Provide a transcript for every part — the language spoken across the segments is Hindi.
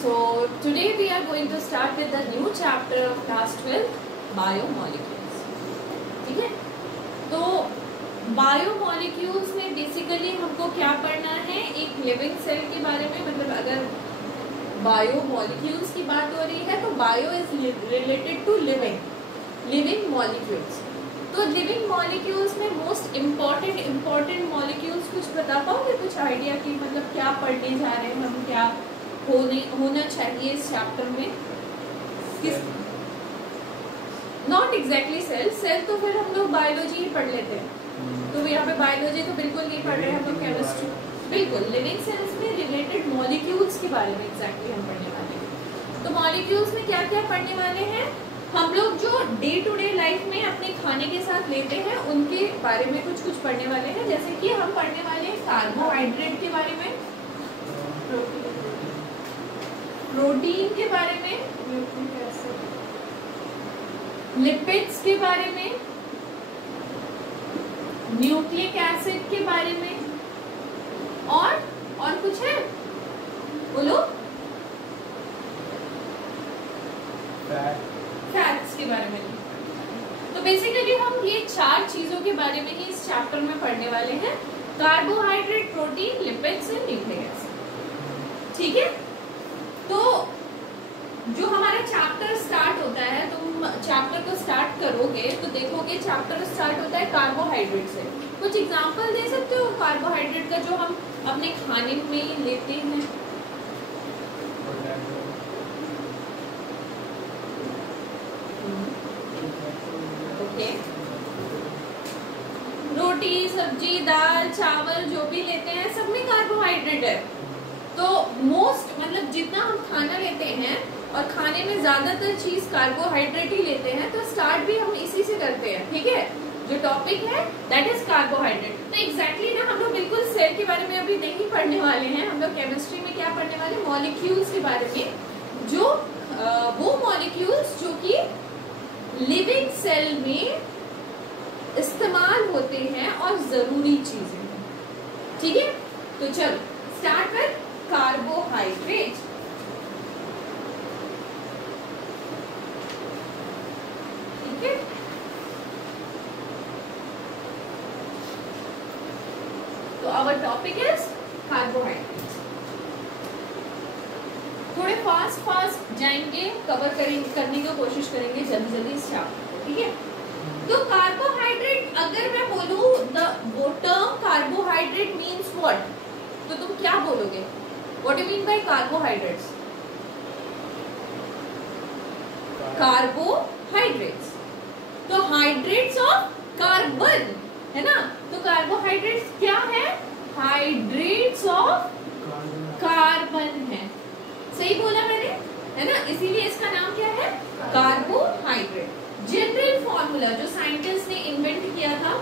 So today we are going to start with the new chapter of class 12, biomolecules. ठीक है, तो बायोमोलिक्यूल्स में बेसिकली हमको क्या पढ़ना है, एक लिविंग सेल के बारे में। मतलब अगर बायोमोलिक्यूल्स की बात हो रही है तो bio is related to living molecules. तो लिविंग मॉलिक्यूल्स में मोस्ट इम्पॉर्टेंट मॉलिक्यूल्स कुछ बता पाओगे, कुछ आइडिया की मतलब क्या पढ़ने जा रहे हैं हम, क्या होना चाहिए इस चैप्टर में? नॉट एग्जैक्टली सेल तो फिर हम लोग बायोलॉजी ही पढ़ लेते हैं, तो यहाँ पे बायोलॉजी तो बिल्कुल नहीं पढ़ रहे हैं हम लोग, केमिस्ट्री बिल्कुल। लिविंग सेल्स में रिलेटेड मॉलिक्यूल्स के बारे में एग्जैक्टली हम पढ़ने वाले हैं। तो मॉलिक्यूल्स में क्या क्या पढ़ने वाले हैं हम लोग, जो डे टू डे लाइफ में अपने खाने के साथ लेते हैं उनके बारे में कुछ पढ़ने वाले हैं। जैसे कि हम पढ़ने वाले हैं कार्बोहाइड्रेट के बारे में, प्रोटीन के बारे में, लिपिड्स के बारे में, न्यूक्लिक एसिड के बारे में, और कुछ है बोलो, फैट्स के बारे में। तो बेसिकली हम ये 4 चीजों के बारे में ही इस चैप्टर में पढ़ने वाले हैं, carbohydrate, protein, lipids and nucleic acid. ठीक है, तो जो हमारा चैप्टर स्टार्ट होता है, तुम चैप्टर को स्टार्ट करोगे तो देखोगे चैप्टर स्टार्ट होता है कार्बोहाइड्रेट से। कुछ एग्जांपल दे सकते हो कार्बोहाइड्रेट का जो हम अपने खाने में लेते हैं? ओके, रोटी, सब्जी, दाल, चावल जो भी लेते हैं सब में कार्बोहाइड्रेट है। तो मोस्ट मतलब जितना हम खाना लेते हैं और खाने में ज्यादातर चीज कार्बोहाइड्रेट ही लेते हैं, तो स्टार्ट भी हम इसी से करते हैं। ठीक है, जो टॉपिक है दैट इज कार्बोहाइड्रेट। तो एग्जैक्टली ना हम लोग बिल्कुल सेल के बारे में अभी नहीं पढ़ने वाले हैं, हम लोग केमिस्ट्री में क्या पढ़ने वाले, मॉलिक्यूल्स के बारे में, जो वो मॉलिक्यूल्स जो कि लिविंग सेल में इस्तेमाल होते हैं और जरूरी चीजें हैं। ठीक है, तो चलो स्टार्ट विद कार्बोहाइड्रेट। ठीक है, तो आवर टॉपिक इज कार्बोहाइड्रेट। थोड़े फास्ट जाएंगे, कवर करने की कोशिश करेंगे जल्दी इस चैप्टर को। ठीक है, तो कार्बोहाइड्रेट अगर मैं बोलूं वो टर्म कार्बोहाइड्रेट मीन्स व्हाट, तो तुम क्या बोलोगे? What you mean by carbohydrates? Carbohydrates तो हाइड्रेट्स ऑफ कार्बन है ना, तो कार्बोहाइड्रेट्स क्या है? हाइड्रेट्स ऑफ कार्बन है। सही बोला मैंने, है ना, इसीलिए इसका नाम क्या है, कार्बोहाइड्रेट। जनरल फॉर्मूला जो साइंटिस्ट ने इन्वेंट किया था,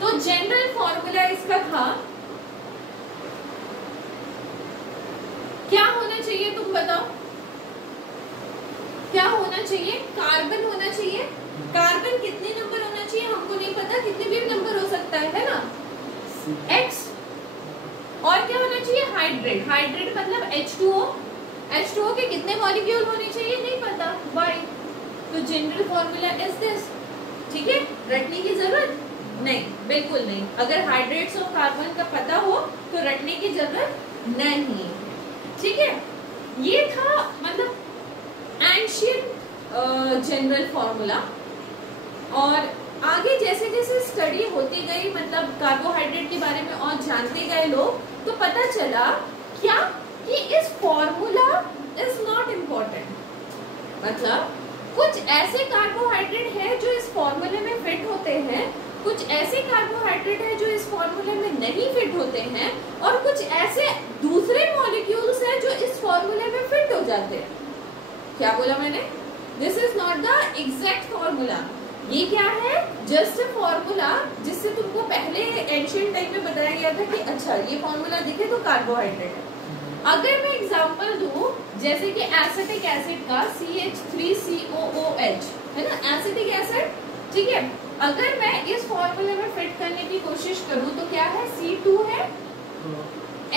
तो जनरल फॉर्मूला इसका था, क्या होना चाहिए तुम बताओ, क्या होना चाहिए? कार्बन होना चाहिए। कार्बन कितने नंबर होना चाहिए हमको नहीं पता, कितने भी नंबर हो सकता है ना, X। और क्या होना चाहिए? हाइड्रेट। हाइड्रेट मतलब H2O। H2O के कितने मॉलिक्यूल होने चाहिए नहीं पता, Y। तो जनरल फॉर्मूला इज दिस। ठीक है, रटने की जरूरत नहीं, बिल्कुल नहीं। अगर हाइड्रेट्स ऑफ कार्बन का पता हो तो रटने की जरूरत नहीं। ठीक है, ये था मतलब एंशिएंट जनरल फॉर्मूला। और आगे जैसे जैसे स्टडी होती गई, मतलब कार्बोहाइड्रेट के बारे में और जानते गए लोग, तो पता चला क्या कि इस फॉर्मूला इज नॉट इम्पोर्टेंट। मतलब कुछ ऐसे कार्बोहाइड्रेट है जो इस फॉर्मूले में फिट होते हैं, कुछ ऐसे कार्बोहाइड्रेट है जो इस फॉर्मूले में नहीं फिट होते हैं, और कुछ ऐसे दूसरे मॉलिक्यूल्स हैं जो इस फॉर्मूले में फिट हो जाते हैं। क्या बोला मैंने? This is not the exact formula. ये क्या है? जस्ट अ फॉर्मूला, जिससे तुमको पहले एंशिएंट टाइम में बताया गया था कि अच्छा ये फॉर्मूला दिखे तो कार्बोहाइड्रेट है। अगर मैं एग्जांपल दूं, जैसे कि एसिटिक एसिड का CH3COOH है ना, एसिटिक एसिड। ठीक है, अगर मैं इस फॉर्मूले में फिट करने की कोशिश करूं तो क्या है? C2 है,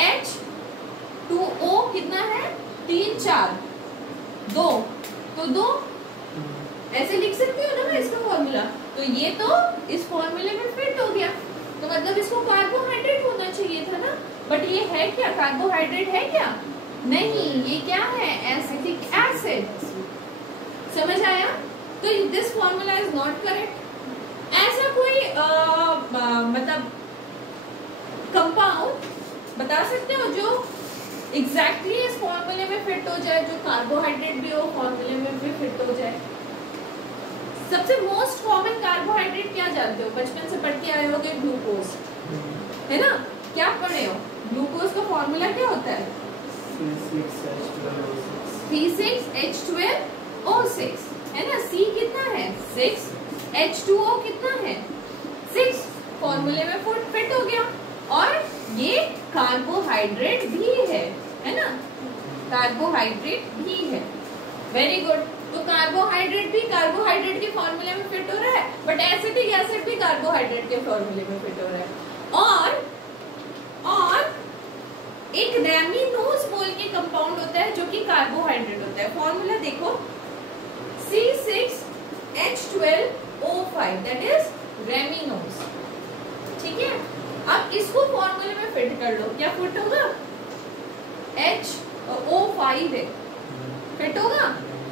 H2O कितना है? 3 4 2, तो 2 ऐसे लिख सकती हो ना मैं इसका फॉर्मूला। तो ये तो इस फॉर्मूले में फिट हो गया, तो मतलब इसको कार्बोहाइड्रेट होना चाहिए था ना। बट ये है क्या, कार्बोहाइड्रेट है क्या? नहीं, ये क्या है, एसिटिक एसिड। समझ आया? तो this formula is not correct. ऐसा कोई मतलब कंपाउंड बता सकते हो जो एग्जैक्टली इस फॉर्मूले में फिट हो जाए, जो कार्बोहाइड्रेट भी हो फॉर्मूले में भी फिट हो जाए? सबसे मोस्ट कॉमन कार्बोहाइड्रेट क्या जानते हो, बचपन से पढ़ के आए होगे, ग्लूकोज, है ना? क्या पढ़े हो? ग्लूकोज का फॉर्मूला क्या होता है? C6H12O6, है ना? C कितना है? 6, H2O कितना है? 6, फॉर्मूले में फिट हो गया। और ये कार्बोहाइड्रेट भी है ना? कार्बोहाइड्रेट भी है। Very good. तो कार्बोहाइड्रेट भी कार्बोहाइड्रेट के फॉर्मूले में फिट हो रहा है, बट एसिटिक एसिड भी कार्बोहाइड्रेट के फॉर्मूले में फिट हो रहा है। और एक रेमिनोज बोल के कंपाउंड होता है जो कि कार्बोहाइड्रेट होता है। फॉर्मूला देखो, C6H12O5, दैट इज रेमिनोज। ठीक है, अब इसको फॉर्मूले में फिट कर लो, क्या फिट होगा? HO5 है, फिट होगा?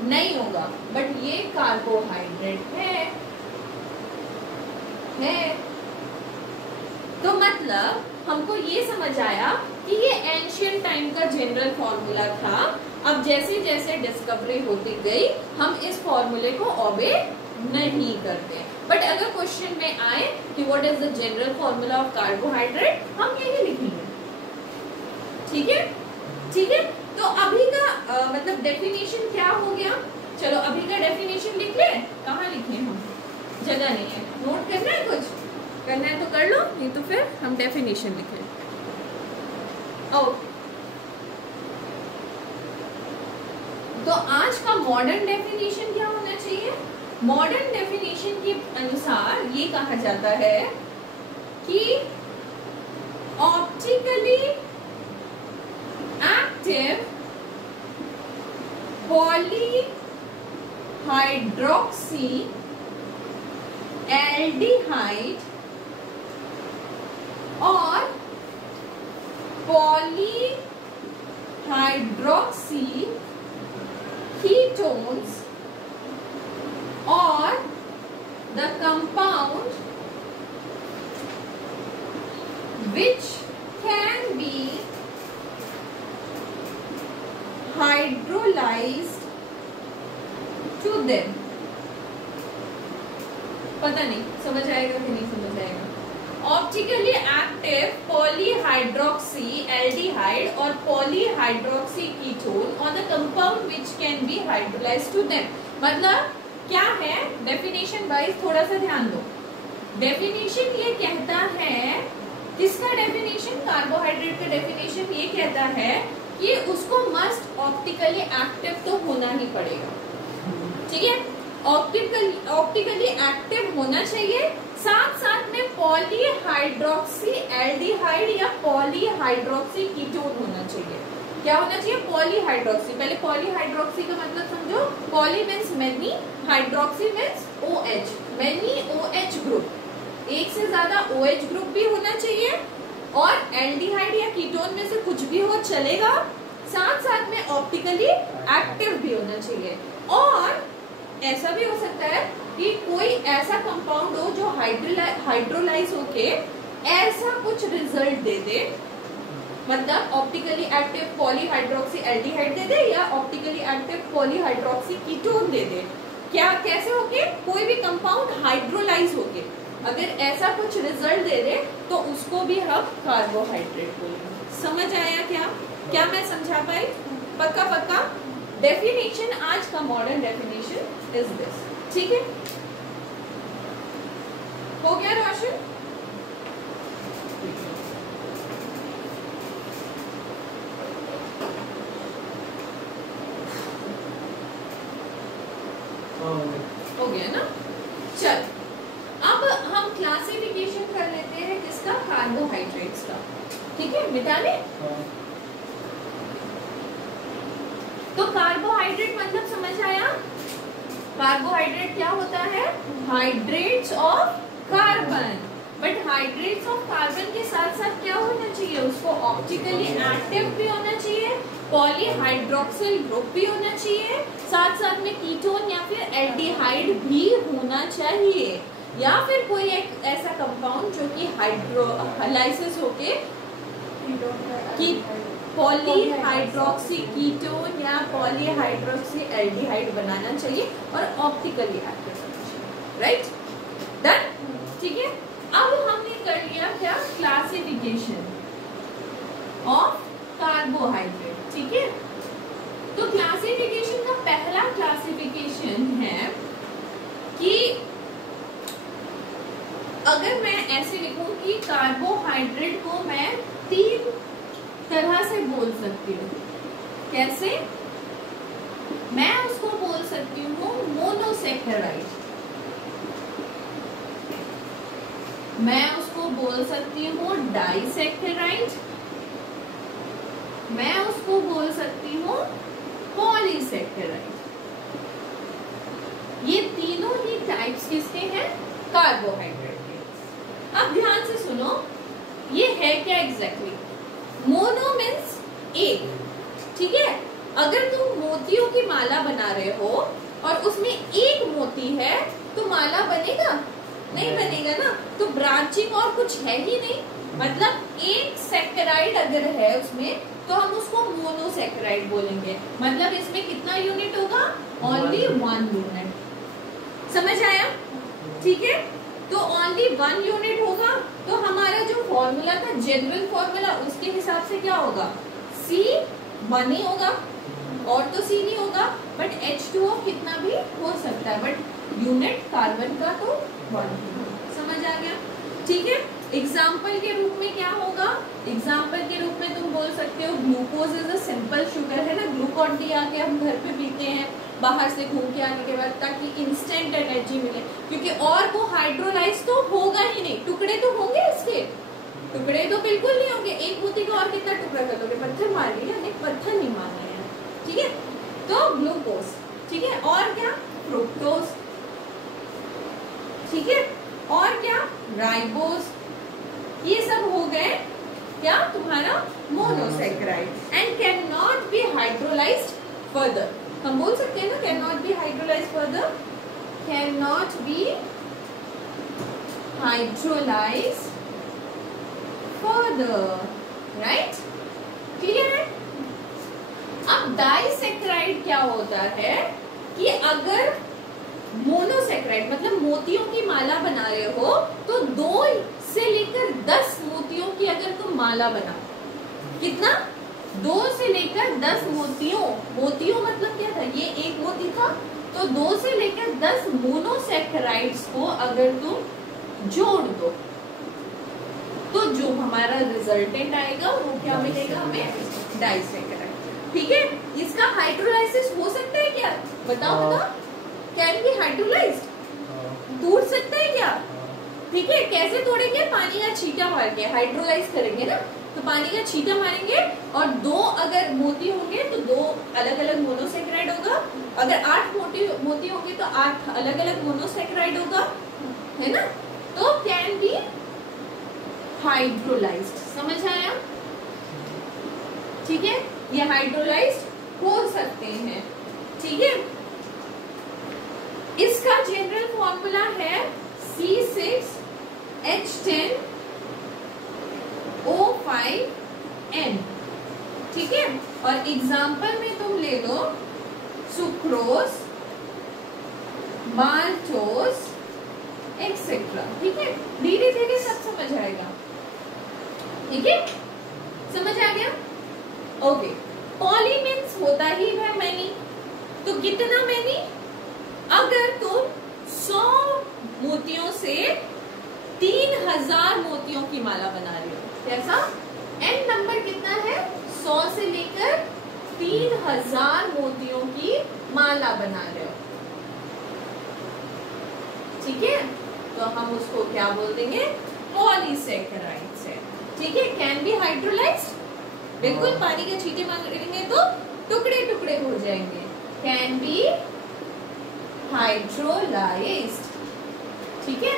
नहीं होगा, बट ये कार्बोहाइड्रेट है। तो मतलब हमको ये समझ आया कि ये एंशियंट टाइम का जनरल फॉर्मूला था। अब जैसे जैसे डिस्कवरी होती गई हम इस फॉर्मूले को ओबे नहीं करते। बट अगर क्वेश्चन में आए कि what is the general formula of carbohydrate, हम यही लिखेंगे। ठीक है, ठीक है। तो अभी का मतलब डेफिनेशन क्या हो गया? चलो अभी का डेफिनेशन लिख ले। कहाँ लिखे हम? जगह नहीं है, नोट करना है, कुछ करना है तो कर लो, नहीं तो फिर हम डेफिनेशन लिखें। तो आज का मॉडर्न डेफिनेशन क्या होना चाहिए? मॉडर्न डेफिनेशन के अनुसार ये कहा जाता है कि ऑप्टिकली एक्टिव पॉलीहाइड्रोक्सी एल्डिहाइड और polyhydroxy ketones or the compound which can be hydrolyzed to them। पता नहीं समझ आएगा कि नहीं समझ आएगा। ऑप्टिकली एक्टिव पॉलीहाइड्रोक्सी एल्डिहाइड और पॉलीहाइड्रोक्सी कीटोन और the compound which can be hydrolysed to them. मतलब क्या है डेफिनेशन वाइज, थोड़ा सा ध्यान दो। डेफिनेशन ये कहता है, किसका डेफिनेशन? कार्बोहाइड्रेट का डेफिनेशन ये कहता है कि उसको मस्ट ऑप्टिकली एक्टिव तो होना ही पड़ेगा। ठीक है, ऑप्टिकली एक्टिव होना चाहिए, साथ साथ में पॉलीहाइड्रोक्सी एल्डिहाइड या पॉलीहाइड्रोक्सी कीटोन होना चाहिए। क्या होना चाहिए? पॉलीहाइड्रोक्सी। पहले पॉलीहाइड्रोक्सी का मतलब समझो। Poly means many, hydroxy means OH, many OH group, एक से ज्यादा OH ग्रुप भी होना चाहिए। और एल्डिहाइड या कीटोन में से कुछ भी हो चलेगा, साथ साथ में ऑप्टिकली एक्टिव भी होना चाहिए। और ऐसा भी हो सकता है कि कोई ऐसा कंपाउंड हो जो हाइड्रोलाइज होके ऐसा कुछ रिजल्ट दे दे, मतलब ऑप्टिकली एक्टिव पॉलीहाइड्रोक्सी एल्डिहाइड दे दे या ऑप्टिकली एक्टिव पॉलीहाइड्रोक्सी कीटोन दे दे। क्या, कैसे होके? कोई भी कंपाउंड हाइड्रोलाइज होके अगर ऐसा कुछ रिजल्ट दे दे तो उसको भी हम कार्बोहाइड्रेट बोलेंगे। समझ आया क्या मैं समझा पाई? पक्का। डेफिनेशन आज का मॉडर्न डेफिनेशन इज दिस। ठीक है, हो गया रोशन? हो गया ना? चल अब हम क्लासिफिकेशन कर लेते हैं किसका? कार्बोहाइड्रेट्स का। ठीक है, मिटा ले। तो कार्बोहाइड्रेट मतलब समझ आया, कार्बोहाइड्रेट क्या होता है, hydrates of carbon. But hydrates of carbon के साथ साथ क्या होना चाहिए, उसको ऑप्टिकली एक्टिव भी होना चाहिए, पॉलीहाइड्रोक्सिल ग्रुप भी होना चाहिए, साथ साथ में कीटोन या फिर एल्डिहाइड भी होना चाहिए, या फिर कोई एक ऐसा कंपाउंड जो कि हाइड्रोलाइसिस होके कि पॉलीहाइड्रोक्सी कीटोन या पॉलीहाइड्रोक्सी एल्डिहाइड बनाना चाहिए और ऑप्टिकली एक्टिव होना चाहिए। राइट, डन, ठीक है। अब हमने कर लिया क्या, क्लासिफिकेशन ऑफ कार्बोहाइड्रेट, ठीक है। तो क्लासिफिकेशन का पहला क्लासिफिकेशन है कि अगर मैं ऐसे लिखूं कि कार्बोहाइड्रेट को मैं 3 तरह से बोल सकती हूँ। कैसे, मैं उसको बोल सकती हूँ मोनोसैकेराइड, मैं उसको बोल सकती हूँ डाइसैकेराइड, मैं उसको बोल सकती हूँ पॉलीसैकेराइड। ये तीनों ही टाइप्स किसके हैं, कार्बोहाइड्रेट के। अब ध्यान से सुनो, ये है क्या एग्जैक्टली, मोनो मीन्स एक, ठीक है। अगर तुम मोतियों की माला बना रहे हो और उसमें एक मोती है तो माला बनेगा, नहीं बनेगा ना, तो ब्रांचिंग और कुछ है ही नहीं, मतलब एक सैकेराइड अगर है उसमें तो हम उसको मोनोसैकेराइड बोलेंगे। मतलब इसमें कितना यूनिट होगा, ओनली 1 यूनिट, समझ आया, ठीक है। तो ओनली 1 यूनिट होगा, तो हमारा जो फॉर्मूला था जनरल फॉर्मूला, उसके हिसाब से क्या होगा, C1 ही होगा, और तो C नहीं होगा, बट H2O कितना भी हो सकता है, बट यूनिट कार्बन का तो 1 समझ आ गया, ठीक है। एग्जाम्पल के रूप में क्या होगा, एग्जाम्पल के रूप में तुम बोल सकते हो glucose is a simple sugar, है ना, ग्लूकॉन डी आके हम घर पे पीते हैं बाहर से घूम के आने के बाद, ताकि इंस्टेंट एनर्जी मिले, क्योंकि और वो हाइड्रोलाइज तो होगा ही नहीं, टुकड़े तो होंगे इसके, टुकड़े तो बिल्कुल नहीं होंगे, एक मोती का और कितना टुकड़ा कर लोगे, पत्थर मार लिया, नहीं पत्थर नहीं मारने हैं, ठीक है। तो ग्लूकोज, ठीक है, और क्या, फ्रुक्टोज, ठीक है, और क्या, राइबोज, ये सब हो गए क्या तुम्हारा monosaccharide and can not be hydrolysed further. हम बोल सकते हैं ना, can not be hydrolysed further, can not be hydrolysed further, right, clear है। अब डाइसैकेराइड क्या होता है कि अगर मोनोसैकेराइड मतलब मोतियों की माला बना रहे हो, तो 2 से लेकर 10 मोतियों की अगर तुम माला बना, कितना, 2 से लेकर 10 मोतियों, मोतियों मतलब क्या था, ये एक मोती था, तो 2 से लेकर 10 मोनोसैकेराइड्स को अगर तुम जोड़ दो, तो जो हमारा रिजल्टेंट आएगा वो क्या मिलेगा हमें, डाइसैकेराइड, ठीक है। इसका हाइड्रोलाइसिस हो सकता है क्या, बताओ बताओ, कैन बी हाइड्रोलाइज्ड, टूट सकता है क्या, ठीक है। कैसे तोड़ेंगे, पानी का छींटा मार के हाइड्रोलाइज करेंगे ना, तो पानी का छींटा मारेंगे और 2 अगर मोती होंगे तो 2 अलग अलग मोनोसैकेराइड होगा, अगर 8 मोती होंगे तो 8 अलग अलग मोनोसैकेराइड होगा, है ना, तो कैन बी हाइड्रोलाइज्ड, समझ आया, ठीक है, ये हाइड्रोलाइज्ड हो सकते हैं, ठीक है। इसका जनरल फॉर्मूला है C6H10O5N, ठीक है। और एग्जाम्पल में तुम ले लो सुक्रोज, माल्टोज एक्सेट्रा, ठीक है, धीरे धीरे सब समझ आएगा, ठीक है, समझ आ गया, ओके। पॉली मीन्स होता ही है मैनी, तो कितना मैनी, अगर तुम 100 मोतियों से 3000 मोतियों की माला बना रहे हो, कैसा, n नंबर कितना है, 100 से लेकर 3000 मोतियों की माला बना रहे हो, ठीक है, तो हम उसको क्या बोल देंगे, पॉलीसैकेराइड से, ठीक है। कैन बी हाइड्रोलाइज्ड, बिल्कुल पानी के छींटे मारेंगे तो टुकड़े टुकड़े हो जाएंगे। हाइड्रोलाइज्ड। ठीक है,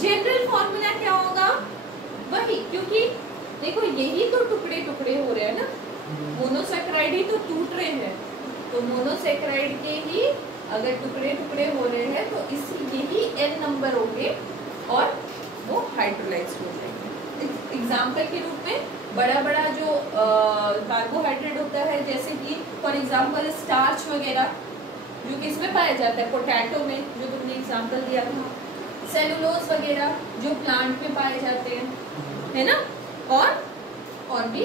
जनरल फॉर्मूला क्या होगा? वही, क्योंकि देखो यही तो टुकड़े टुकड़े हो रहे हैं ना, मोनोसेक्राइड ही तो टूट रहे हैं, तो मोनोसेक्राइड के ही अगर टुकड़े टुकड़े हो रहे हैं तो इसी यही n नंबर होंगे और वो हाइड्रोलाइज्ड हो जाएंगे। एग्जाम्पल के रूप में बड़ा बड़ा जो कार्बोहाइड्रेट होता है, जैसे कि फॉर एग्जाम्पल स्टार्च वगैरह, जो किसमें पाया जाता है? पोटैटो में, जो तुमने एग्जाम्पल दिया था। सेलुलोज वगैरह जो प्लांट में पाए जाते हैं, है ना, और भी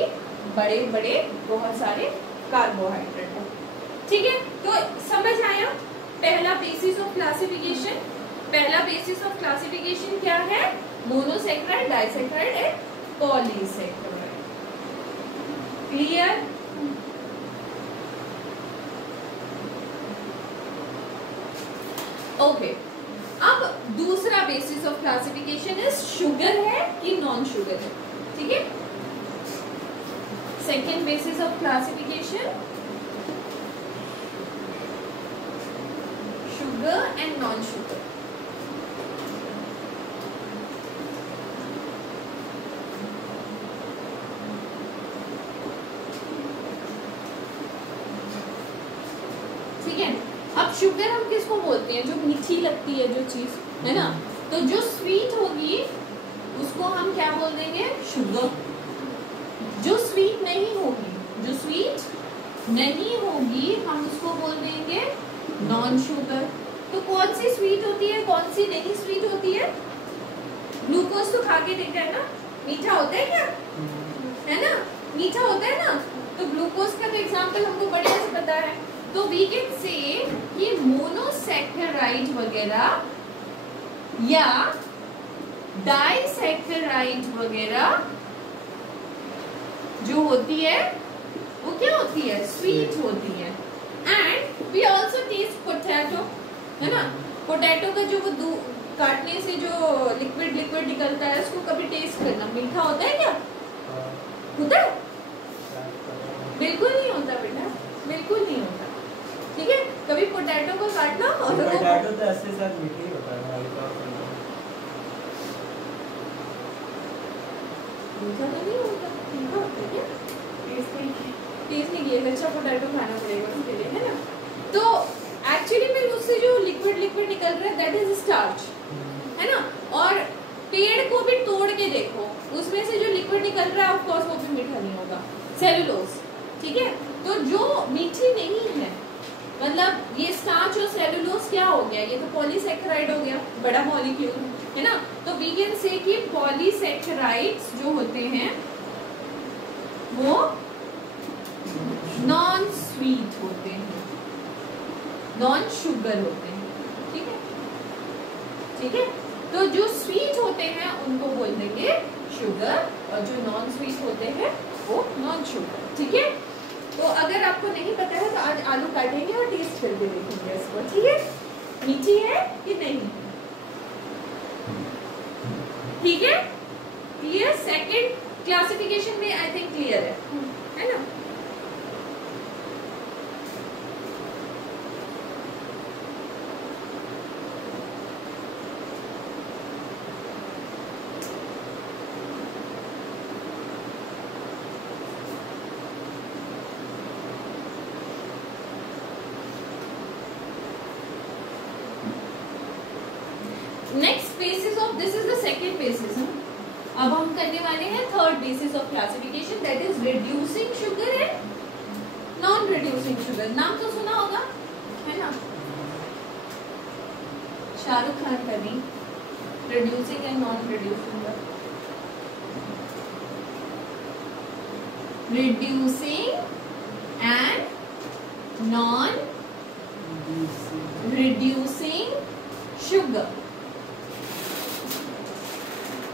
बड़े बड़े बहुत सारे कार्बोहाइड्रेट है। ठीक है, तो समझ आया पहला बेसिस ऑफ क्लासिफिकेशन। पहला बेसिस ऑफ क्लासिफिकेशन क्या है? Monosaccharide, disaccharide and polysaccharide. Clear? Okay, अब दूसरा basis of classification is sugar है कि नॉन शुगर है। ठीक है, second basis of classification sugar and non sugar. ठीक है, अब शुगर हम किसको बोलते हैं? जो मीठी लगती है जो चीज, है ना, तो जो स्वीट होगी उसको हम क्या बोल देंगे? शुगर। जो स्वीट नहीं होगी, जो स्वीट नहीं होगी हम उसको बोल देंगे नॉन शुगर। तो कौन सी स्वीट होती है, कौन सी नहीं स्वीट होती है? ग्लूकोज तो खा के देखते हैं ना, मीठा होता है क्या? है ना, मीठा होता है ना, तो ग्लूकोज का तो एग्जाम्पल हमको बढ़िया से पता है। तो वी कैन से कि मोनोसेक्राइड वगैरह या डाइसेक्राइड वगैरह जो होती है वो क्या होती है? स्वीट होती है। And we also taste potato, है ना, पोटैटो का जो वो काटने से जो लिक्विड लिक्विड निकलता है उसको कभी टेस्ट करना, मीठा होता है क्या? होता है? बिल्कुल नहीं होता बेटा, बिल्कुल नहीं होता। ठीक है, कभी पोटैटो को काटना और पोटैटो तो ऐसे साथ मीठा ही होता है, मीठा तो नहीं होता, मीठा होता है क्या? टेस्ट नहीं किया, अच्छा पोटैटो खाना पड़ेगा उसके लिए, है ना। तो एक्चुअली में उससे जो लिक्विड लिक्विड निकल रहा है दैट इज स्टार्च, है ना। और पेड़ को भी तोड़ के देखो, उसमें से जो लिक्विड निकल रहा है ऑफ कोर्स वो भी मीठा नहीं होगा, सेलुलोज। ठीक है, तो जो मीठी नहीं है, मतलब ये स्टार्च और सेलुलोज क्या हो गया? ये तो पॉलीसेक्राइड हो गया, बड़ा मॉलिक्यूल, है ना। तो वी कैन से कि पॉलीसेक्राइड्स जो होते हैं वो नॉन स्वीट होते हैं, नॉन शुगर होते हैं। ठीक है, ठीक है, तो जो स्वीट होते हैं उनको बोल देंगे शुगर और जो नॉन स्वीट होते हैं वो नॉन शुगर। ठीक है, तो अगर आपको नहीं पता है तो आज आलू काटेंगे और टेस्ट करके देखेंगे इसको। ठीक है, मीठी है कि नहीं? ठीक है, क्लियर? सेकंड क्लासिफिकेशन में आई थिंक क्लियर है ना। Next basis of, this is the second basis. अब हम करने वाले हैं third basis of classification, that is reducing sugar and non reducing sugar. नाम तो सुना होगा, है ना, शाहरुख खान का भी, reducing and non reducing. Reducing and non reducing sugar,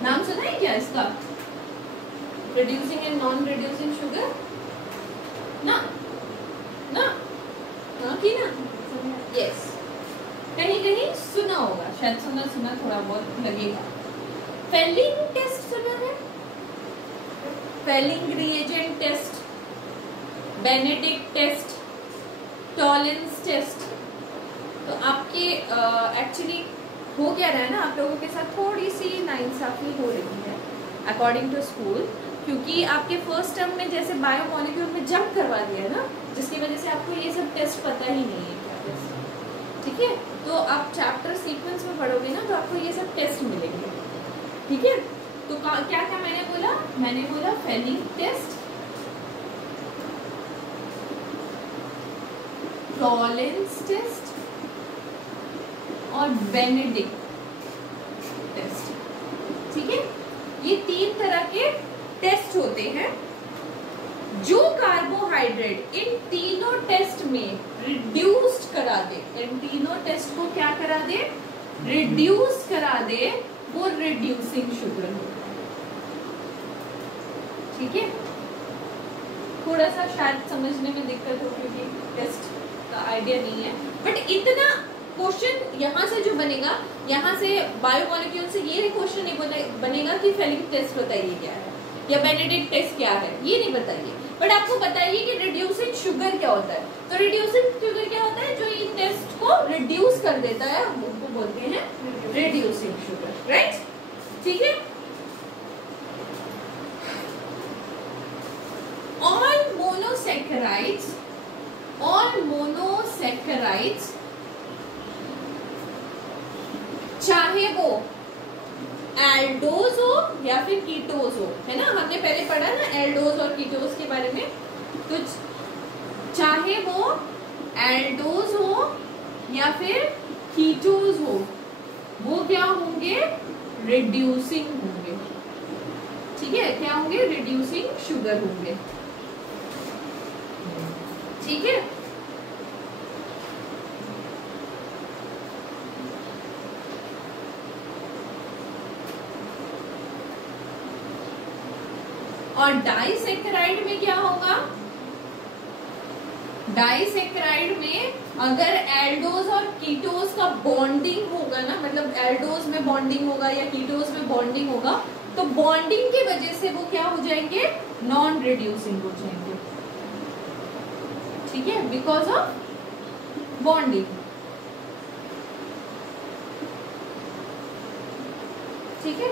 नाम सुना है क्या इसका? Reducing and non reducing sugar, ना ना ना कि ना, यस, कहीं कहीं सुना होगा, शायद सुना सुना थोड़ा बहुत लगेगा। फेलिंग टेस्ट सुना है? Fehling reagent test, Benedict test, Tollens test, तो आपके एक्चुअली हो क्या रहा है ना, आप लोगों के साथ थोड़ी सी नाइंसाफी हो रही है अकॉर्डिंग टू स्कूल, क्योंकि आपके फर्स्ट टर्म में जैसे बायोमोलिक्यूल में जंप करवा दिया है ना, जिसकी वजह से आपको ये सब टेस्ट पता ही नहीं है क्या टेस्ट। ठीक है, तो आप चैप्टर सीक्वेंस में पढ़ोगे ना तो आपको ये सब टेस्ट मिलेंगे। ठीक है, तो क्या क्या मैंने बोला फेलिंग टेस्ट, फ्लॉरेंस टेस्ट और बेनेडिक्ट टेस्ट। ठीक है, ये 3 तरह के टेस्ट होते हैं जो कार्बोहाइड्रेट इन तीनों टेस्ट में रिड्यूस्ड करा दे, इन तीनों टेस्ट को क्या करा दे, रिड्यूस करा दे, वो रिड्यूसिंग शुगर होता है। ठीक है, थोड़ा सा शायद समझने में दिक्कत हो क्योंकि टेस्ट का आइडिया नहीं है, बट इतना क्वेश्चन यहाँ से जो बनेगा, यहाँ से बायोमोलिक्यूल से ये क्वेश्चन नहीं बनेगा कि फेलिंग टेस्ट बताइए क्या है या बेनेडिक्ट टेस्ट क्या है, ये नहीं बताइए, बट आपको बताइए कि रिड्यूसिंग शुगर क्या होता है। तो रिड्यूसिंग शुगर क्या होता है, जो इन टेस्ट को रिड्यूस कर देता है, उसको बोलते हैं रिड्यूसिंग शुगर, राइट। ठीक है, ऑल मोनोसैकेराइड्स चाहे वो एल्डोज हो या फिर कीटोज हो, है ना, हमने पहले पढ़ा ना एल्डोज और कीटोज के बारे में, तो चाहे वो एल्डोज हो या फिर कीटोज हो, वो क्या होंगे, रिड्यूसिंग होंगे। ठीक है, क्या होंगे, रिड्यूसिंग शुगर होंगे। ठीक है, और डाइसैकेराइड में क्या होगा, डाइसैकेराइड में अगर एल्डोज और कीटोज का बॉन्डिंग होगा ना, मतलब एल्डोज में बॉन्डिंग होगा या कीटोज में बॉन्डिंग होगा, तो बॉन्डिंग की वजह से वो क्या हो जाएंगे, नॉन रिड्यूसिंग हो जाएंगे। ठीक है, बिकॉज ऑफ बॉन्डिंग। ठीक है,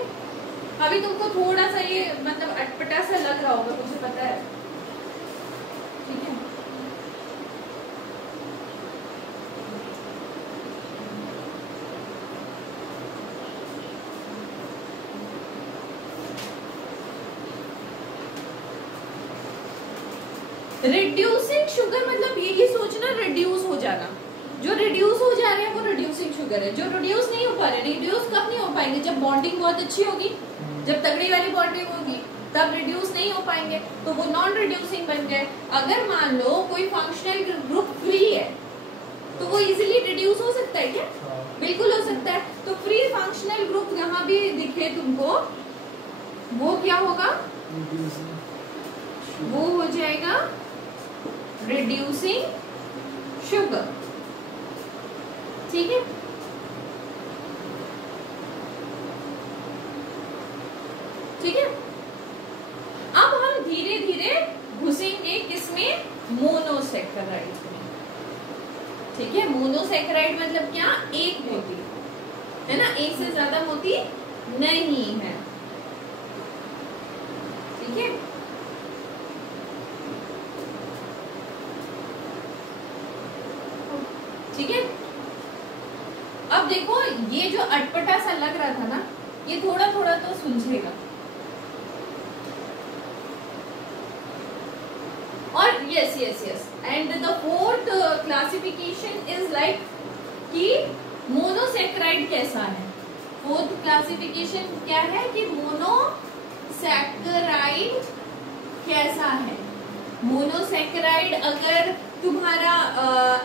अभी तुमको थोड़ा सा ये मतलब अटपटा सा लग रहा होगा, मुझे पता है। ठीक है, रिड्यूसिंग शुगर मतलब यही सोचना, रिड्यूस हो जाना। जो रिड्यूस हो जा रहे हैं वो रिड्यूसिंग शुगर है, जो रिड्यूस नहीं हो पा रहे, रिड्यूस कब नहीं हो पाएंगे, जब बॉन्डिंग बहुत अच्छी होगी, जब तगड़ी वाली बॉन्डिंग होगी तब रिड्यूस नहीं हो पाएंगे, तो वो नॉन रिड्यूसिंग बन गए। अगर मान लो कोई फंक्शनल ग्रुप फ्री है तो वो इजीली रिड्यूस हो सकता है क्या, बिल्कुल हो सकता है। तो फ्री फंक्शनल ग्रुप यहाँ भी दिखे तुमको, वो क्या होगा, वो हो जाएगा रिड्यूसिंग शुगर। ठीक है, ठीक है, अब हम धीरे धीरे घुसेंगे किसमें, मोनोसैकेराइड में। ठीक है, मोनोसैकेराइड मतलब क्या, एक मोती, है ना, एक से ज्यादा मोती नहीं है। ठीक है, ठीक है, अब देखो ये जो अटपटा सा लग रहा था ना, ये थोड़ा थोड़ा तो सुलझेगा। और yes yes yes, and the fourth classification is like कि मोनोसैकेराइड कैसा है। फोर्थ क्लासिफिकेशन क्या है कि मोनोसैकेराइड कैसा है। मोनोसैकेराइड अगर तुम्हारा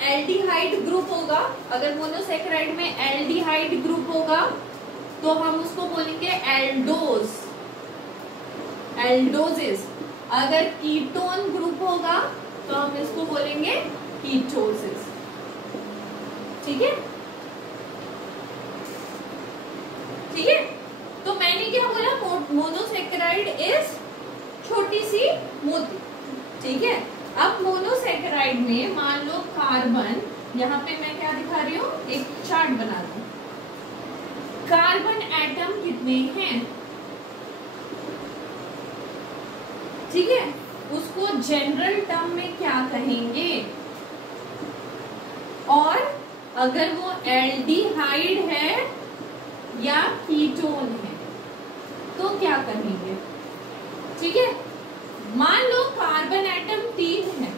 एल्डिहाइड ग्रुप होगा, अगर मोनोसैकेराइड में एल्डिहाइड ग्रुप होगा तो हम उसको बोलेंगे एल्डोज, एल्डोजिस। अगर कीटोन ग्रुप होगा तो हम इसको बोलेंगे कीटोसिस। ठीक है, ठीक है, तो मैंने क्या बोला, मोनोसैकेराइड इज छोटी सी मोती। ठीक है, अब मोनोसैकेराइड में मान लो कार्बन यहाँ पे मैं क्या दिखा रही हूँ, एक चार्ट बना दूं। कार्बन एटम कितने हैं, ठीक है, उसको जनरल टर्म में क्या कहेंगे, और अगर वो एल्डिहाइड है या कीटोन है तो क्या कहेंगे। ठीक है, मान लो कार्बन एटम 3 है,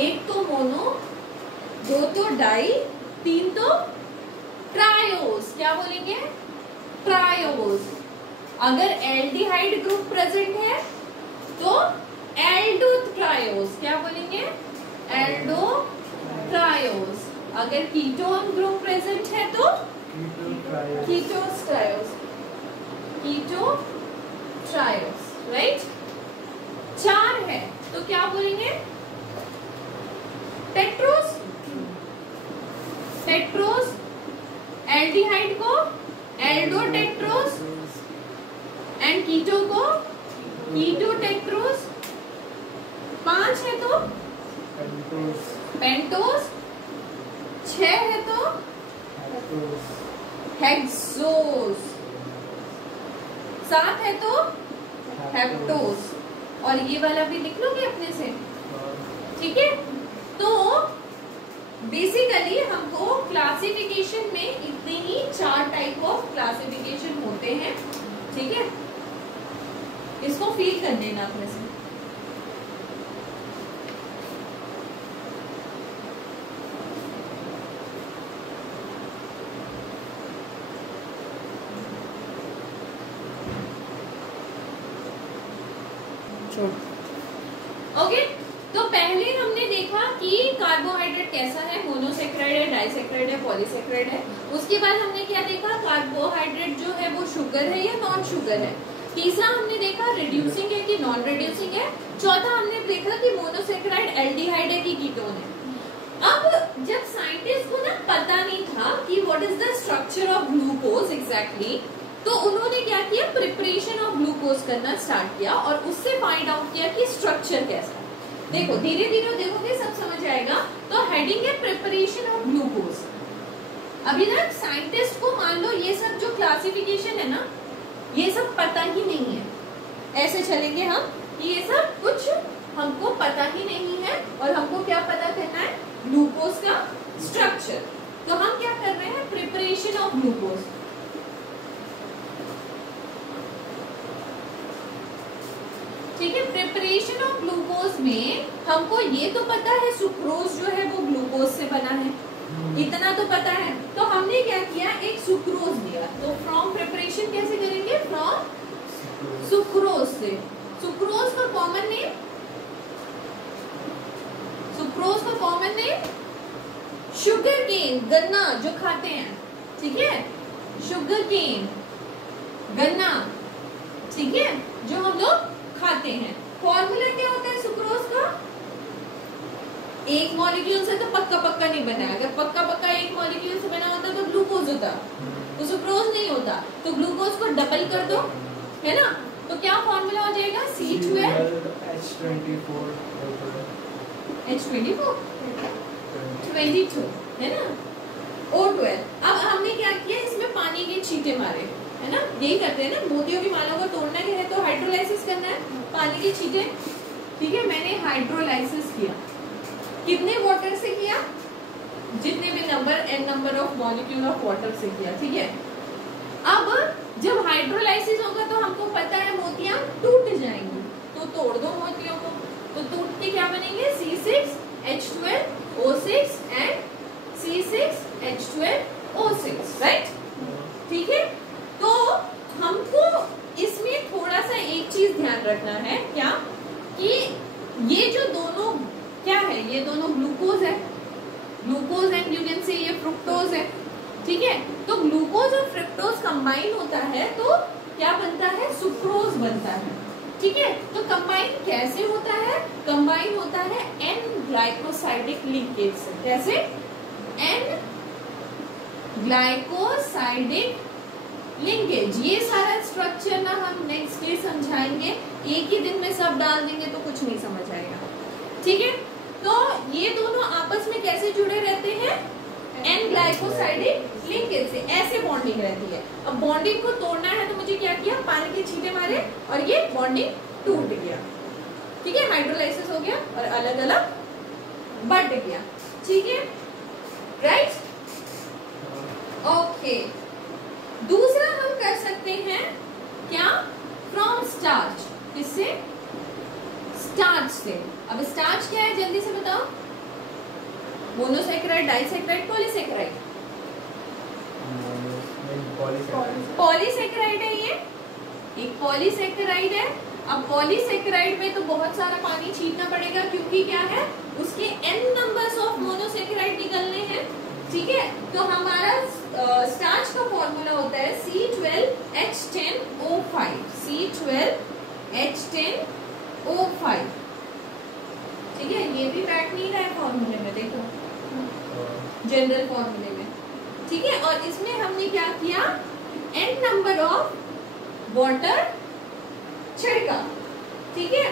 एक तो मोनो, 2 तो डाई, 3 तो ट्रायोस, क्या बोलेंगे, ट्रायोस। अगर एल्डिहाइड ग्रुप प्रेजेंट है तो एल्डो ट्रायोस, क्या बोलेंगे, एल्डो ट्रायोस। अगर कीटोन ग्रुप प्रेजेंट है तो कीटोस ट्रायोस, कीटो ट्रायोस, राइट। 4 है तो क्या बोलेंगे, टेट्रोस, टेट्रोस। एल्डिहाइड को एल्डोटेट्रोस एंड कीटो को कीटोटेट्रोस। 5 है तो पेंटोस, 6 है तो हेक्सोस, 7 है तो हेप्टोस। और ये वाला भी लिख लोगे अपने से, ठीक है। तो बेसिकली हमको क्लासिफिकेशन में इतने ही 4 टाइप ऑफ क्लासिफिकेशन होते हैं, ठीक है। इसको फील कर लेना अपने से। ओके, तो पहले हमने देखा कि कार्बोहाइड्रेट कैसा है, मोनोसेक्राइड है, डाइसेक्राइड है, पॉलीसेक्राइड है। उसके बाद हमने क्या देखा, कार्बोहाइड्रेट जो है वो शुगर है या नॉन शुगर है। तीसरा हमने देखा रिड्यूसिंग है कि नॉन रिड्यूसिंग है। चौथा हमने देखा कि मोनोसेक्राइड एल्डिहाइड है कि कीटोन है। अब जब साइंटिस्ट को ना पता नहीं था कि what is the structure of glucose exactly, तो उन्होंने क्या किया, प्रिपरेशन ऑफ ग्लूकोज करना स्टार्ट किया और उससे फाइंड आउट किया कि स्ट्रक्चर कैसा है। देखो धीरे धीरे देखोगे सब समझ आएगा। तो हेडिंग है प्रिपरेशन ऑफ ग्लूकोज। अभी ना साइंटिस्ट को मान लो ये सब जो क्लासिफिकेशन है ना, ये सब पता ही नहीं है। ऐसे चलेंगे हम कि ये सब कुछ हमको पता ही नहीं है और हमको क्या पता करना है, ग्लूकोज का स्ट्रक्चर। तो हम क्या कर रहे हैं, प्रिपरेशन ऑफ ग्लूकोज। ठीक है, प्रिपरेशन ऑफ ग्लूकोज में हमको ये तो पता है सुक्रोज जो है वो ग्लूकोज से बना है, इतना तो पता है। तो हमने क्या किया, एक सुक्रोज लिया। तो फ्रॉम प्रिपरेशन कैसे करेंगे, फ्रॉम सुक्रोज से। सुक्रोज का कॉमन नेम, सुक्रोज का कॉमन नेम शुगर केन, गन्ना जो खाते हैं, ठीक है, शुगर केन, गन्ना, ठीक है, जो हम लोग खाते हैं। फॉर्मूला क्या होता है सुक्रोज का, एक मॉलिक्यूल से तो पक्का पक्का नहीं बना है। अगर पक्का पक्का एक मॉलिक्यूल से बना होता तो ग्लूकोज होता, तो सुक्रोज नहीं होता। तो ग्लूकोज को डबल कर दो, है ना, तो क्या फॉर्मूला हो जाएगा, C12H24 22 है ना, O12। अब हमने क्या किया, इसमें पानी के छींटे मारे, है ना, यही करते हैं ना, मोतियों की माला को तोड़ना है तो हाइड्रोलाइसिस करना है, पानी के छींटे। ठीक है, मैंने हाइड्रोलाइसिस किया, कितने वाटर से किया, जितने भी number n number of molecule of water से किया। ठीक है, अब जब हाइड्रोलाइसिस होगा तो हमको पता है मोतियां टूट जाएंगी, तो तोड़ दो मोतियों को, तो टूट के क्या बनेंगे, C6H12O6 एंड C6H12O6, राइट। ठीक है, तो हमको इसमें थोड़ा सा एक चीज ध्यान रखना है, क्या, कि ये जो दोनों क्या है, ये दोनों ग्लूकोज है, glucose and you can say ये फ्रुक्टोज है। ठीक है, तो ग्लूकोज और फ्रुक्टोज कंबाइन होता है तो क्या बनता है, सुक्रोज बनता है। ठीक है, तो कंबाइन कैसे होता है, कंबाइन होता है एन ग्लाइकोसाइडिक लिंकेज से। कैसे, एन ग्लाइकोसाइडिक लिंकेज। ये सारा स्ट्रक्चर ना हम नेक्स्ट डे समझाएंगे, एक ही दिन में सब डाल देंगे तो कुछ नहीं समझ आएगा। ठीक है, तो ये दोनों आपस में कैसे जुड़े रहते हैं? एन ग्लाइकोसाइडिक लिंकेज से ऐसे बॉन्डिंग रहती है। अब बॉन्डिंग को तोड़ना है तो मुझे क्या किया, पानी के छींटे मारे और ये बॉन्डिंग टूट गया। ठीक है, हाइड्रोलाइसिस हो गया और अलग अलग बढ़ गया। ठीक है, राइट, ओके। दूसरा हम कर सकते हैं क्या, फ्रॉम स्टार्च। किससे? स्टार्च से। अब स्टार्च क्या है जल्दी से बताओ? Monosaccharide, disaccharide, polysaccharide? पॉलीसेक्राइड है ये, एक पॉलीसेक्राइड है। अब पॉलीसेक्राइड में तो बहुत सारा पानी छींटना पड़ेगा क्योंकि क्या है, उसके n नंबर्स ऑफ मोनोसेक्राइड निकलने हैं। ठीक है, तो हमारा स्टार्च का फॉर्मूला होता है C12H10O5, C12H10O5। ठीक है, ये भी बैठ नहीं रहा है फॉर्मूले में, देखो जनरल फॉर्मूले में। ठीक है, और इसमें हमने क्या किया, n नंबर ऑफ वाटर छिड़का। ठीक है,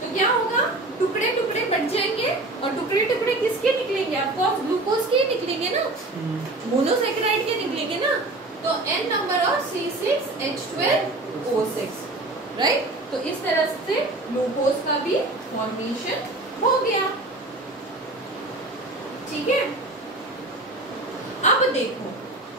तो क्या होगा, टुकड़े टुकड़े बट जाएंगे और टुकड़े टुकड़े किसके निकलेंगे? आपको ग्लूकोज के निकलेंगे ना, मोनोसेक्राइड के निकलेंगे ना। तो n number of C6H12O6, right. तो इस तरह से ग्लूकोज का भी फॉर्मेशन हो गया। ठीक है, अब देखो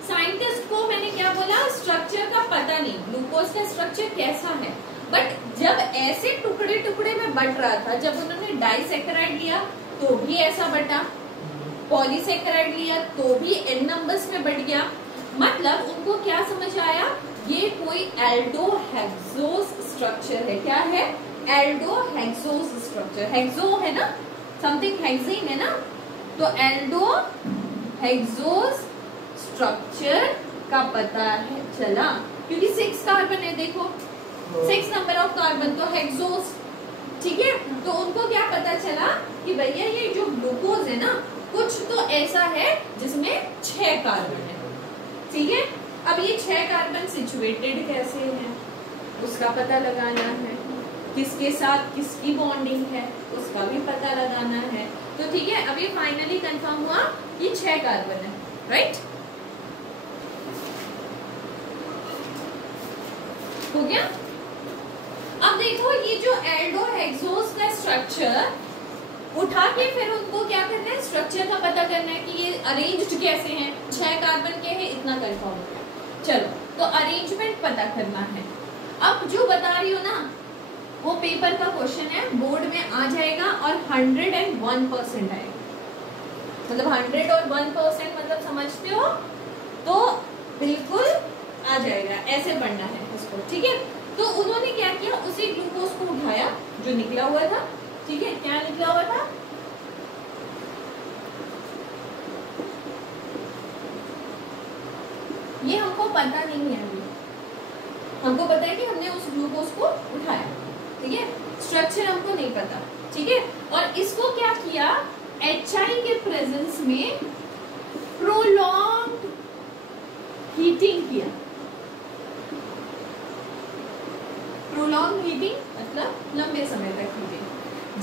साइंटिस्ट को मैंने क्या बोला, स्ट्रक्चर का पता नहीं, ग्लूकोज का स्ट्रक्चर कैसा है। बट जब ऐसे टुकड़े टुकड़े में बट रहा था, जब उन्होंने डाइसेक्राइड लिया तो भी ऐसा बटा, पॉलीसेक्राइड लिया तो भी n नंबर्स में बढ़ गया। मतलब उनको क्या समझ आया, ये कोई एल्डोहेक्सोस स्ट्रक्चर है। क्या है? एल्डोहेक्सोस स्ट्रक्चर। हेक्सो है ना, समथिंग हेक्सीन है ना, तो एल्डोहेक्सोस स्ट्रक्चर का पता है चला, क्योंकि 6 कार्बन है, देखो 6 नंबर ऑफ कार्बन, तो हेक्सोस। ठीक है, तो उनको क्या पता चला कि भैया ये जो ग्लूकोज है ना, कुछ तो ऐसा है जिसमें 6 कार्बन है। ठीक है, अब ये 6 कार्बन सिचुएटेड कैसे हैं उसका पता लगाना है, किसके साथ किसकी बॉन्डिंग है उसका भी पता लगाना है। तो ठीक है, अब ये फाइनली कंफर्म हुआ कि 6 कार्बन है, राइट। हो गया। अब देखो ये जो एल्डोहेक्सोस का स्ट्रक्चर उठा के फिर उनको क्या करना है, स्ट्रक्चर का पता करना है कि ये अरेंज्ड कैसे हैं। 6 कार्बन के हैं, इतना कंफर्म हो गया। चलो, तो अरेंजमेंट पता करना है। अब जो बता रही हो ना, वो पेपर का क्वेश्चन है, बोर्ड में आ जाएगा और 101% आएगा। मतलब 100 और 1% मतलब समझते हो, तो बिल्कुल आ जाएगा, ऐसे पढ़ना है इसको। ठीक है, तो उन्होंने क्या किया, उसी ग्लूकोज को उठाया जो निकला हुआ था। ठीक है, क्या निकला हुआ था, ये हमको पता नहीं है अभी, हमको पता है कि हमने उस ग्लूकोज को उठाया। ठीक है, स्ट्रक्चर हमको नहीं पता। ठीक है, और इसको क्या किया, HI के प्रेजेंस में प्रोलॉन्ग हीटिंग किया। प्रोलॉन्ग हीटिंग मतलब लंबे समय तक हीटिंग।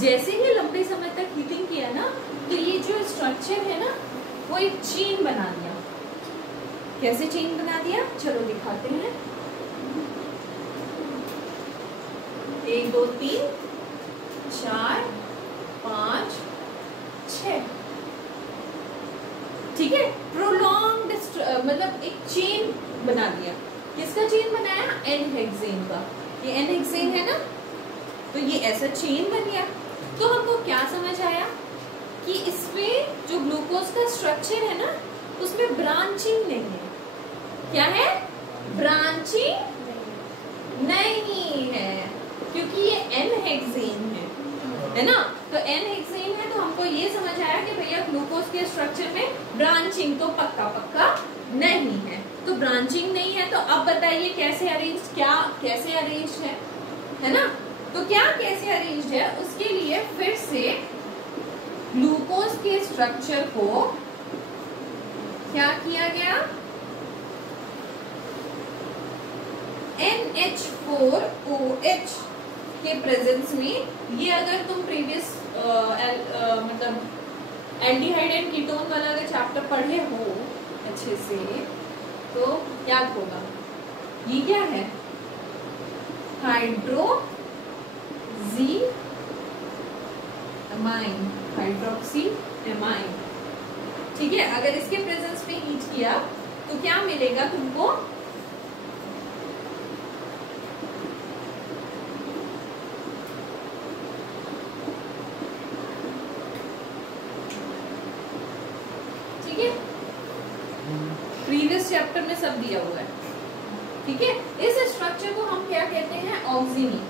जैसे ही लंबे समय तक हीटिंग किया ना, तो ये जो स्ट्रक्चर है ना, वो एक चेन बना दिया। कैसे चेन बना दिया, चलो दिखाते हैं। 1 2 3 4 5 6। ठीक है, प्रोलॉन्ग्ड मतलब एक चेन बना दिया। किसका चेन बनाया, एन हेक्सेन का। ये एन हेक्सेन है ना, तो ये ऐसा चेन बन गया। तो हमको क्या समझ आया कि इसमें जो ग्लूकोज का स्ट्रक्चर है ना, उसमें ब्रांचिंग नहीं है। क्या है, ब्रांचिंग नहीं है, क्योंकि ये एन हेक्सेन है ना। तो एन हेक्सेन है, तो हमको ये समझ आया कि भैया ग्लूकोज के स्ट्रक्चर में ब्रांचिंग तो पक्का पक्का नहीं है। तो ब्रांचिंग नहीं है, तो अब बताइए कैसे अरेंज, क्या कैसे अरेंज है ना। तो क्या कैसे अरेंज है, उसके लिए फिर से ग्लूकोज के स्ट्रक्चर को क्या किया गया, NH4OH के प्रेजेंस में, ये अगर तुम प्रीवियस मतलब एल्डिहाइड एंड कीटोन वाला अगर चैप्टर पढ़े हो अच्छे से तो याद होगा। ये क्या है? Hydroxy amine, hydroxy amine. ठीक है, अगर इसके प्रेजेंस में हीट किया तो क्या मिलेगा तुमको? ठीक है, प्रीवियस चैप्टर में सब दिया हुआ है। ठीक है, इस स्ट्रक्चर को हम क्या कहते हैं? ऑक्सीनी।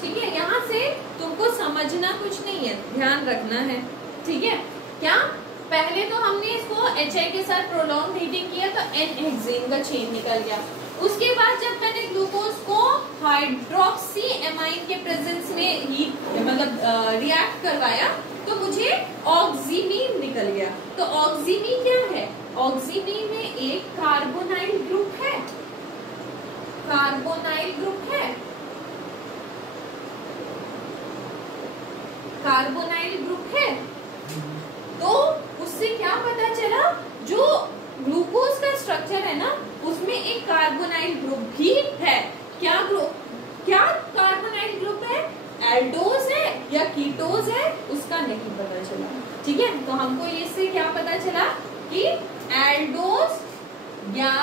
ठीक है, यहाँ से तुमको समझना कुछ नहीं है, ध्यान रखना है। ठीक है, क्या पहले तो हमने इसको HI के साथ प्रोलॉन्ग हीटिंग किया तो N-हेक्सेन का चेन निकल गया। उसके बाद जब मैंने ग्लूकोज को हाइड्रोक्सी एमाइन के प्रेजेंस में हीट मतलब रिएक्ट करवाया तो मुझे ऑक्सीमीन निकल गया। तो ऑक्सीमीन क्या है? ऑक्सीमीन में एक कार्बोनाइल ग्रुप है, कार्बोनाइल ग्रुप है, कार्बोनाइल ग्रुप है। तो उससे क्या पता चला? जो ग्लूकोज का स्ट्रक्चर है ना उसमें एक कार्बोनाइल ग्रुप भी है। क्या ग्रुप? क्या कार्बोनाइल ग्रुप है? एल्डोज है या कीटोज है उसका नहीं पता चला। ठीक है, तो हमको इससे क्या पता चला कि एल्डोज या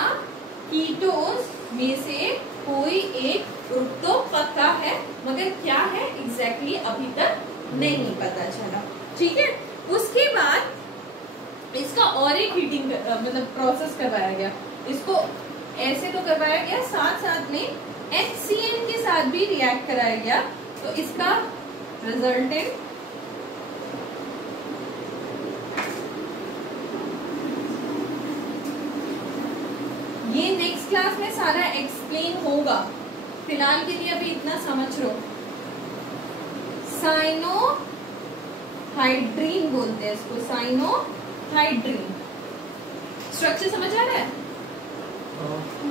कीटोज में से कोई एक ग्रुप तो पक्का है, मगर क्या है एग्जैक्टली अभी तक नहीं पता चला। ठीक है, उसके बाद इसका और एक हीटिंग मतलब प्रोसेस करवाया गया। इसको ऐसे तो करवाया गया, साथ साथ में HCN के साथ भी रिएक्ट कराया गया। तो इसका रिजल्टेंट ये नेक्स्ट क्लास में सारा एक्सप्लेन होगा, फिलहाल के लिए अभी इतना समझ लो। साइनोहाइड्रीन बोलते हैं इसको, साइनोहाइड्रीन। स्ट्रक्चर समझ आ रहा है?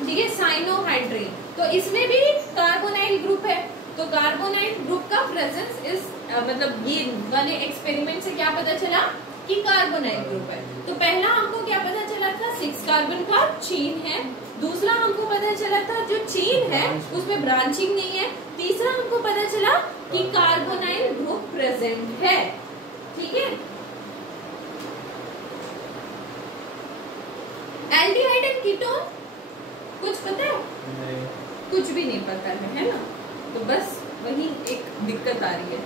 ठीक है, साइनोहाइड्रीन। तो इसमें भी कार्बोनाइल ग्रुप है। तो कार्बोनाइल ग्रुप का प्रेजेंस इस मतलब ये वाले एक्सपेरिमेंट से क्या पता चला कि कार्बोनाइल ग्रुप है। तो पहला हमको क्या पता चला था? 6 कार्बन का चेन है। दूसरा हमको पता चला था जो चेन है उसमें ब्रांचिंग नहीं है। तीसरा हमको पता चला कि कार्बोनाइल ग्रुप प्रेजेंट है। ठीक है, एल्डिहाइड एंड कीटोन कुछ पता है? नहीं। कुछ भी नहीं पता है ना? तो बस वही एक दिक्कत आ रही है।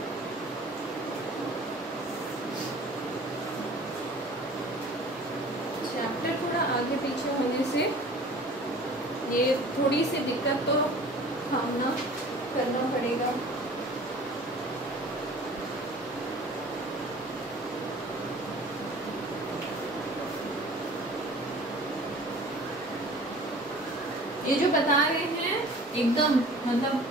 चैप्टर थोड़ा आगे पीछे होने से ये थोड़ी सी दिक्कत तो सामना करना पड़ेगा। ये जो बता रहे हैं एकदम मतलब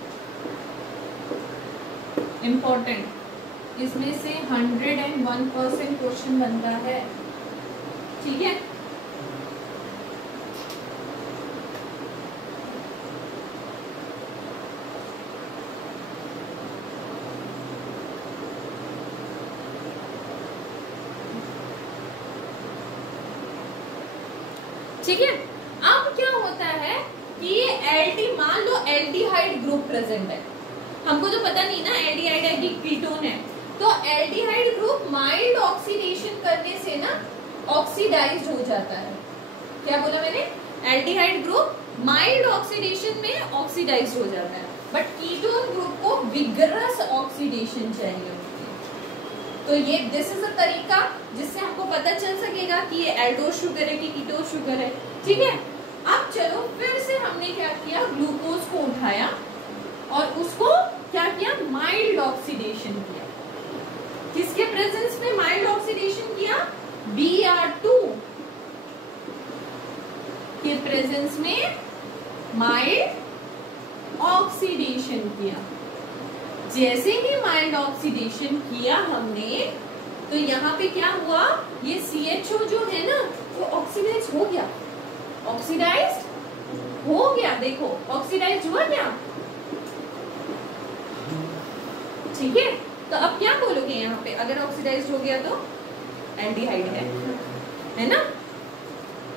इम्पोर्टेंट, इसमें से 101% क्वेश्चन बनता है। ठीक है, ठीक है। अब क्या होता है कि ये एल्डी, मान लो एल्डिहाइड ग्रुप प्रेजेंट है, हमको तो पता नहीं ना एल्डिहाइड है कि कीटोन है। तो एल्डिहाइड ग्रुप माइल्ड ऑक्सीडेशन करने से ना ऑक्सीडाइज्ड हो जाता है। क्या बोला मैंने? एल्डिहाइड ग्रुप माइल्ड ऑक्सीडेशन में ऑक्सीडाइज्ड हो जाता है, बट कीटोन ग्रुप को विगरस ऑक्सीडेशन चाहिए होती है। तो ये दिस इज अ तरीका जिससे हमको पता चल सकेगा कि ये एल्डोज शुगर है कि कीटोज शुगर है। ठीक है, अब चलो फिर से हमने क्या किया, ग्लूकोज को उठाया और उसको क्या किया, माइल्ड ऑक्सीडेशन किया। किसके प्रेजेंस में माइल्ड ऑक्सीडेशन किया? Br2 के प्रेजेंस में माइल्ड ऑक्सीडेशन किया। जैसे ही माइल्ड ऑक्सीडेशन किया हमने, तो यहाँ पे क्या हुआ, ये CHO जो है ना वो ऑक्सीडाइज हो गया, ऑक्सीडाइज हो गया। देखो ऑक्सीडाइज हुआ क्या? ठीक है, तो अब क्या बोलोगे यहाँ पे, अगर ऑक्सीडाइज्ड हो गया तो एल्डिहाइड है ना?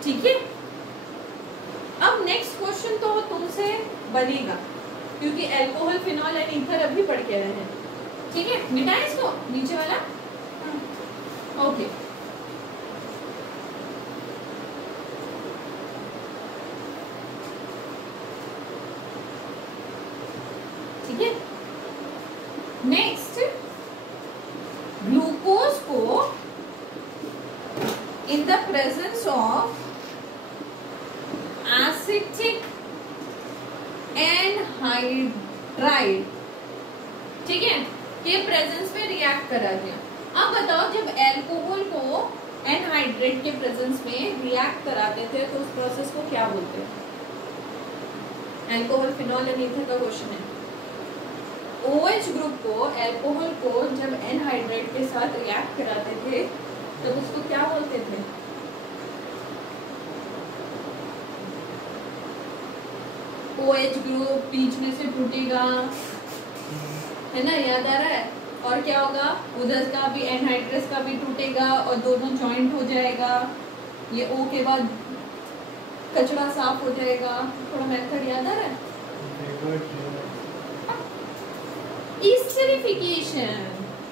ठीक है। अब नेक्स्ट क्वेश्चन तो तुमसे बनेगा, क्योंकि अल्कोहल, फिनॉल एंड ईथर अभी पढ़ के रहे हैं। ठीक है, मिटाएं इसको नीचे वाला। ओके, ठीक है। नेक्स्ट, ग्लूकोज को in the presence of acetic anhydride, ठीक है, के प्रेजेंस में रिएक्ट करा दिया। अब बताओ, जब अल्कोहल को एनहाइड्रेट के प्रेजेंस में रिएक्ट कराते थे तो उस प्रोसेस को क्या बोलते हैं? अल्कोहल, फिनॉल एंड ईथर का क्वेश्चन है। OH ग्रुप को, अल्कोहल को जब एनहाइड्रेट के साथ रिएक्ट कराते थे तो उसको क्या बोलते थे? OH ग्रुप बीच में से टूटेगा, है ना, याद आ रहा है? और क्या होगा, उधर का भी एनहाइड्रेस का भी टूटेगा और दोनों जॉइंट हो जाएगा। ये O के बाद कचरा साफ हो जाएगा। थोड़ा मेथड याद आ रहा है? ईस्टरिफिकेशन,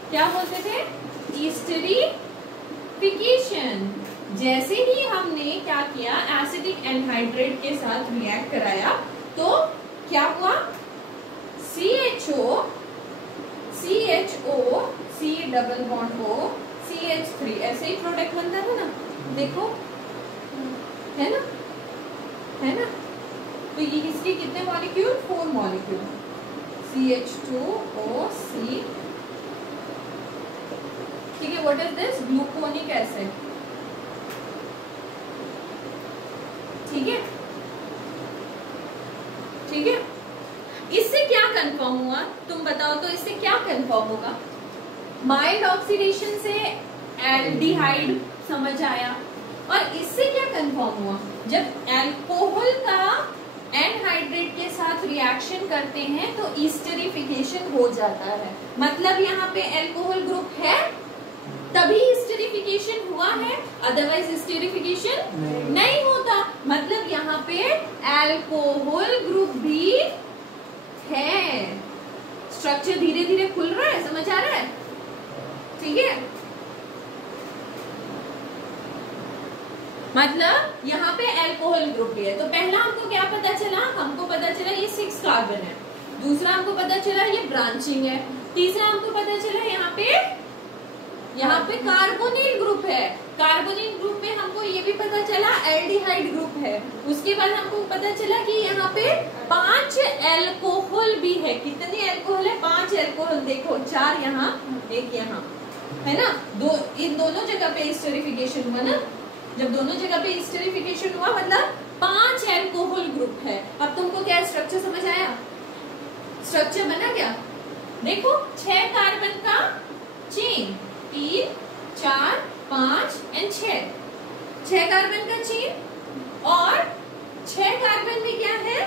क्या बोलते थे? ईस्टरिफिकेशन। जैसे ही हमने क्या किया, एसिडिक एनहाइड्रेट के साथ रिएक्ट कराया तो क्या हुआ? CHO, C double bond O, CH3, ऐसे ही प्रोडक्ट बनता है ना, देखो, है ना, है ना? तो ये इसके कितने मॉलिक्यूल? 4 molecule, CH2OC। ठीक है, what is this? Gluconic acid. ठीक है, ठीक है। इससे क्या कंफर्म हुआ, तुम बताओ तो? इससे क्या कंफर्म होगा? माइल्ड ऑक्सीडेशन से एल्डिहाइड समझ आया। और इससे क्या कंफर्म हुआ? जब अल्कोहल का एनहाइड्रेट के साथ रिएक्शन करते हैं तो ईस्टरिफिकेशन हो जाता है। मतलब यहाँ पे अल्कोहल ग्रुप है तभी ईस्टरिफिकेशन हुआ है, अदरवाइज ईस्टरिफिकेशन नहीं होता। मतलब यहाँ पे अल्कोहल ग्रुप भी है। स्ट्रक्चर धीरे धीरे खुल रहा है, समझ आ रहा है? ठीक है, मतलब यहाँ पे अल्कोहल ग्रुप भी है। तो पहला हमको क्या पता चला? हमको पता चला ये 6 कार्बन है। दूसरा हमको पता चला ये ब्रांचिंग है। तीसरा हमको पता चला यहाँ पे कार्बोनिल ग्रुप है। कार्बोनिल ग्रुप में हमको ये भी पता चला एल्डिहाइड ग्रुप है। उसके बाद हमको पता चला कि यहाँ पे 5 अल्कोहल भी है। कितने अल्कोहल है? 5 अल्कोहल। देखो, 4 यहाँ, 1 यहाँ, है ना? इन दोनों जगह पे ईस्टरिफिकेशन हुआ ना। जब दोनों जगह पे ईस्टरिफिकेशन हुआ मतलब 5 अल्कोहल ग्रुप है। अब तुमको क्या स्ट्रक्चर समझ आया? स्ट्रक्चर बना क्या? देखो, 6 कार्बन का चेन, 3, 4, 5 एंड 6 कार्बन का चेन। और 6 कार्बन में क्या है?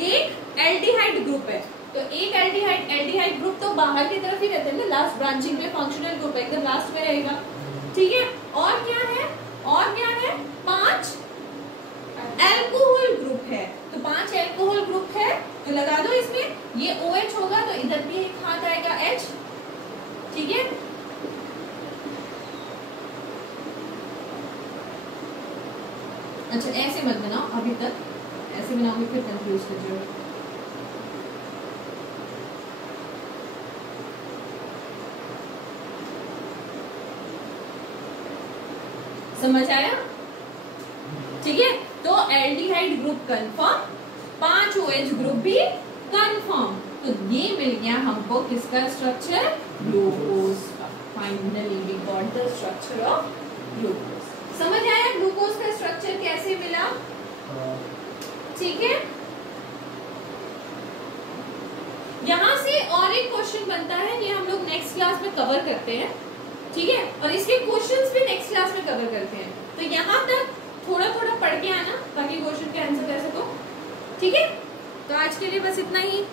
एक एल्डिहाइड ग्रुप है। तो एक एल्डिहाइड ग्रुप तो बाहर की तरफ ही रहते हैं ना, लास्ट ब्रांचिंग में फंक्शनल ग्रुप एकदम लास्ट में रहेगा। ठीक है, और क्या है? 5 अल्कोहल ग्रुप है। तो 5 अल्कोहल ग्रुप है तो लगा दो इसमें, ये OH होगा तो इधर भी एक हाथ आएगा H। ठीक है, अच्छा ऐसे मत बनाओ अभी तक, ऐसे बनाओगे फिर कंफ्यूज कर जाओगे। समझ आया? ठीक है, तो aldehyde group confirm, 5 OH group भी कंफर्म। तो ये मिल गया हमको किसका स्ट्रक्चर? ग्लूकोज का। Finally we got the structure of glucose. समझ आया ग्लूकोज का स्ट्रक्चर कैसे मिला? ठीक है, यहां से और एक क्वेश्चन बनता है, ये हम लोग नेक्स्ट क्लास में कवर करते हैं। ठीक है, और इसके क्वेश्चंस भी नेक्स्ट क्लास में कवर करते हैं। तो यहाँ तक थोड़ा थोड़ा पढ़ के आना ताकि क्वेश्चन के आंसर दे सको। ठीक है, तो आज के लिए बस इतना ही।